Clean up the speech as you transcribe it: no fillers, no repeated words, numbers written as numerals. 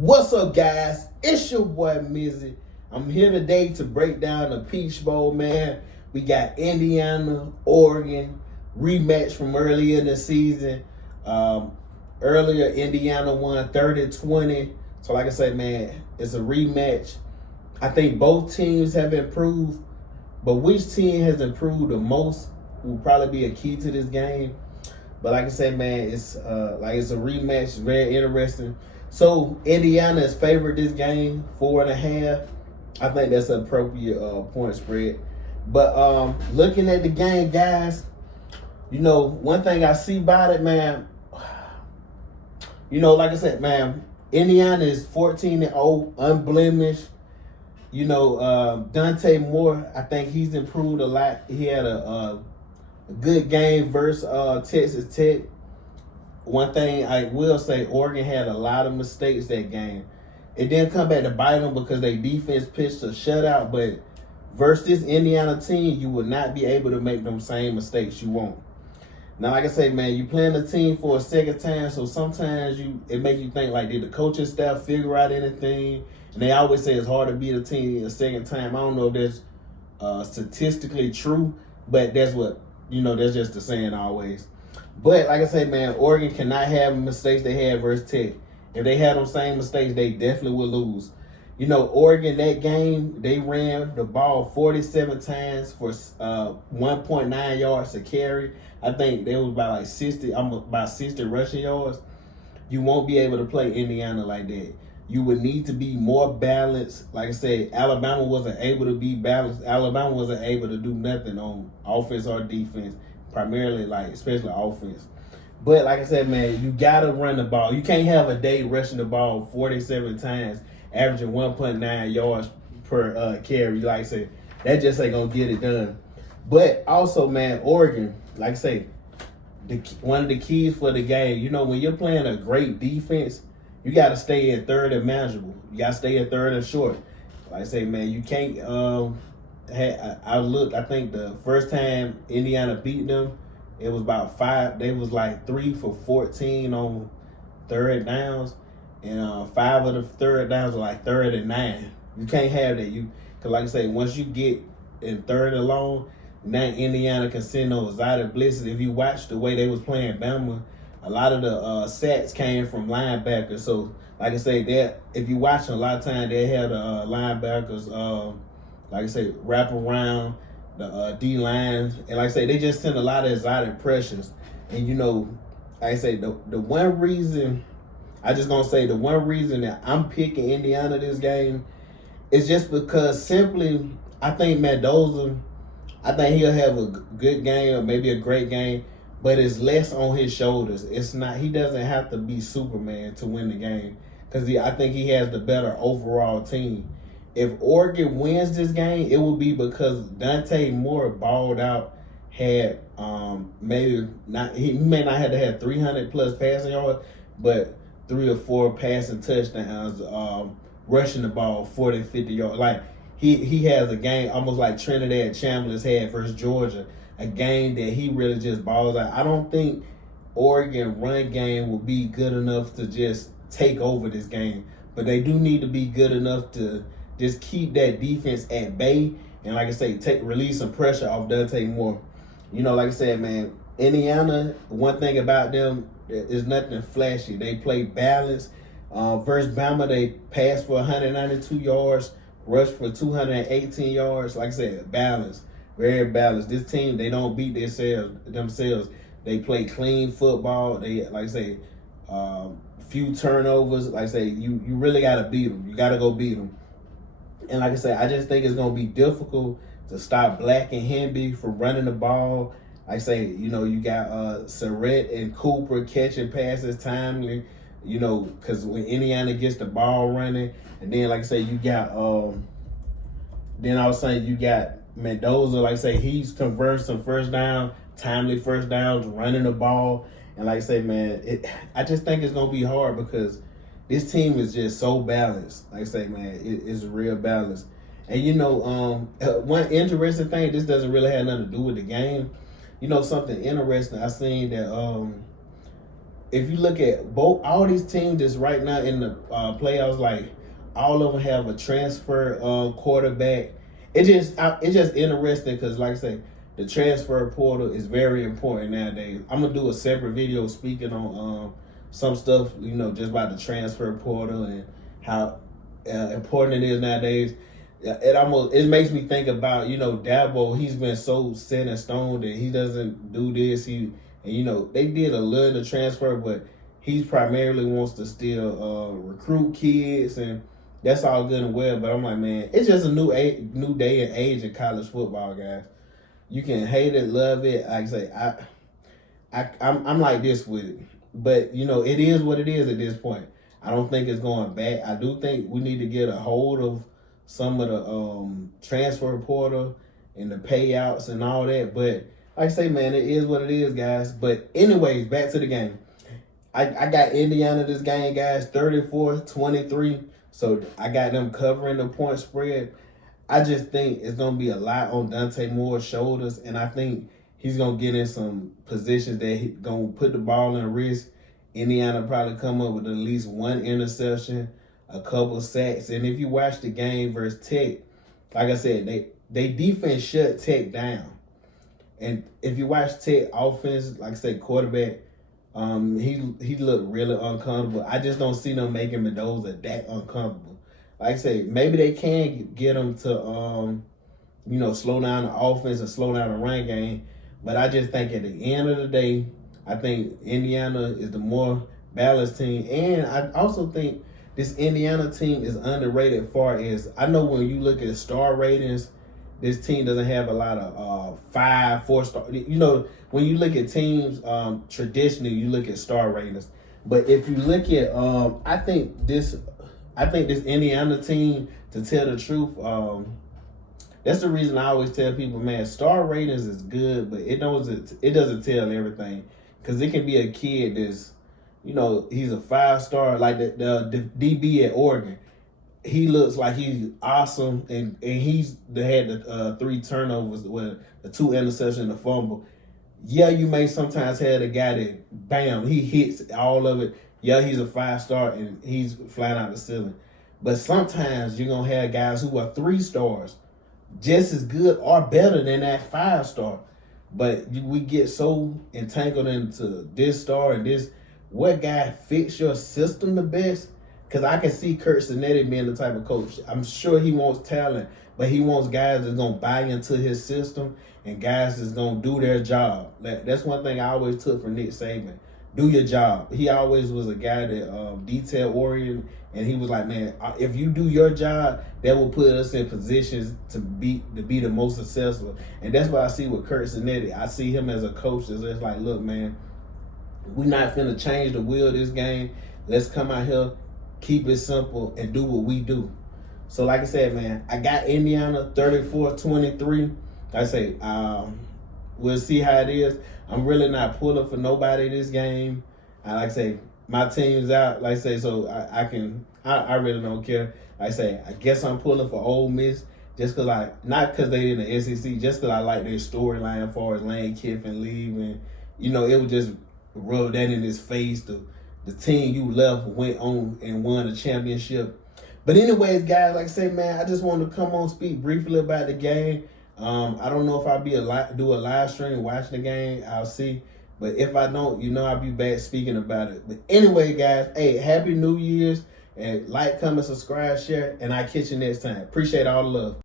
What's up, guys? It's your boy Mizzy. I'm here today to break down the Peach Bowl, man. We got Indiana, Oregon, rematch from earlier in the season. Earlier, Indiana won 30-20. So, like I said, man, it's a rematch. I think both teams have improved, but which team has improved the most will probably be a key to this game. But like I said, man, it's a rematch. It's very interesting. So Indiana is favored this game, 4.5. I think that's an appropriate point spread. But looking at the game, guys, one thing I see about it, man, like I said, man, Indiana is 14-0, unblemished. Dante Moore, I think he's improved a lot. He had a good game versus Texas Tech. One thing I will say, Oregon had a lot of mistakes that game. It didn't come back to bite them because their defense pitched a shutout, but versus this Indiana team, you would not be able to make them same mistakes. You won't. Now, like I say, man, you playing the team for a second time, so sometimes it makes you think, like, did the coaching staff figure out anything? And they always say it's hard to beat a team a second time. I don't know if that's statistically true, but that's what, that's just the saying always. But like I said, man, Oregon cannot have mistakes they had versus Tech. If they had those same mistakes, they definitely would lose. Oregon, that game, they ran the ball 47 times for 1.9 yards to carry. I think they was about 60 rushing yards. You won't be able to play Indiana like that. You would need to be more balanced. Like I said, Alabama wasn't able to be balanced. Alabama wasn't able to do nothing on offense or defense, primarily, especially offense. But like I said, man, you got to run the ball. You can't have a day rushing the ball 47 times, averaging 1.9 yards per carry. Like I said, that just ain't going to get it done. But also, man, Oregon, like I say, one of the keys for the game, when you're playing a great defense, you got to stay at third and manageable. You got to stay at third and short. Like I say, man, you can't I think the first time Indiana beat them, it was about 5. They was 3 for 14 on third downs, and 5 of the third downs were 3rd and 9. You can't have that. Because like I say, once you get in third and long, now Indiana can send those exotic blitzes. If you watch the way they was playing Bama, a lot of the sacks came from linebackers. So like I say, that if you watch a lot of times, they have the linebackers, like I say, wrap around the D-lines. And like I say, they just send a lot of exotic pressures. And, like I say, the one reason that I'm picking Indiana this game is just because simply, I think Mendoza, I think he'll have a good game or maybe a great game, but it's less on his shoulders. It's not, he doesn't have to be Superman to win the game because I think he has the better overall team. If Oregon wins this game, it will be because Dante Moore balled out, had he may not have to have 300 plus passing yards, but 3 or 4 passing touchdowns, rushing the ball 40, 50 yards. He has a game almost like Trinidad Chambliss had versus Georgia, a game that he really just balls out. I don't think Oregon run game will be good enough to just take over this game, but they do need to be good enough to just keep that defense at bay and, like I say, release some pressure off Dante Moore. Like I said, man, Indiana, one thing about them is nothing flashy. They play balance. Versus Bama, they passed for 192 yards, rushed for 218 yards. Like I said, balance, very balanced. This team, they don't beat themselves. They play clean football. They, like I say, few turnovers. Like I say, you really got to beat them. You got to go beat them. And like I said, I just think it's going to be difficult to stop Black and Hemby from running the ball. Like I say, you got Surratt and Cooper catching passes timely, because when Indiana gets the ball running, and then, like I say, you got, then all of a sudden you got Mendoza, like I say, he's converting some first down, timely first downs, running the ball. And like I say, man, I just think it's going to be hard because this team is just so balanced. Like I say, man, it's real balanced. And, one interesting thing, this doesn't really have nothing to do with the game. Something interesting, I seen that if you look at both all these teams that's right now in the playoffs, like all of them have a transfer quarterback. It's just interesting because, like I say, the transfer portal is very important nowadays. I'm gonna do a separate video speaking on some stuff, just about the transfer portal and how important it is nowadays. It makes me think about Dabo. He's been so set in stone that he doesn't do this. They did a little transfer, but he primarily wants to still recruit kids, and that's all good and well. But I'm like, man, it's just a new day and age in college football, guys. You can hate it, love it. Like I say, I'm like this with it, but it is what it is at this point. I don't think it's going back. I do think we need to get a hold of some of the transfer portal and the payouts and all that. But like I say, man, it is what it is, guys. But anyways, back to the game. I got Indiana this game, guys, 34-23. So I got them covering the point spread. I just think it's going to be a lot on Dante Moore's shoulders, and I think he's going to get in some positions that he's going to put the ball in risk. Indiana probably come up with at least one interception, a couple sacks. And if you watch the game versus Tech, like I said, they defense shut Tech down. And if you watch Tech offense, like I said, quarterback, he looked really uncomfortable. I just don't see them making Mendoza that uncomfortable. Like I say, maybe they can get him to, slow down the offense and slow down the run game. But I just think at the end of the day, I think Indiana is the more balanced team. And I also think this Indiana team is underrated as far as, I know when you look at star ratings, this team doesn't have a lot of 5, 4-star. When you look at teams, traditionally you look at star ratings. But if you look at, I think this Indiana team, to tell the truth, that's the reason I always tell people, man, star ratings is good, but it doesn't tell everything. Because it can be a kid that's, he's a 5-star, like the DB at Oregon. He looks like he's awesome, and he's had the 3 turnovers with the 2 interceptions and the fumble. Yeah, you may sometimes have a guy that, bam, he hits all of it. Yeah, he's a 5-star, and he's flying out the ceiling. But sometimes you're going to have guys who are 3 stars, just as good or better than that 5-star. But we get so entangled into this star and this, what guy fits your system the best? Because I can see Curt Cinetti being the type of coach. I'm sure he wants talent, but he wants guys that's going to buy into his system and guys that's going to do their job. That's one thing I always took from Nick Saban. Do your job. He always was a guy that detail-oriented, and he was like, man, if you do your job, that will put us in positions to be the most successful. And that's what I see with Curt Cinetti. I see him as a coach that's just like, look, man, we not finna change the wheel of this game. Let's come out here, keep it simple, and do what we do. So like I said, man, I got Indiana 34-23. Like I say, we'll see how it is. I'm really not pulling for nobody this game. Like I say, my team's out. Like I say, so I really don't care. Like I say, I guess I'm pulling for Ole Miss just because not because they in the SEC, just because I like their storyline as far as Lane Kiffin leaving. It would just rub that in his face. The team you left went on and won a championship. But anyways, guys, like I say, man, I just wanted to come on, speak briefly about the game. I don't know if I'll do a live stream watching the game. I'll see. But if I don't, I'll be back speaking about it. But anyway, guys, hey, Happy New Year's. And like, comment, subscribe, share. And I'll catch you next time. Appreciate all the love.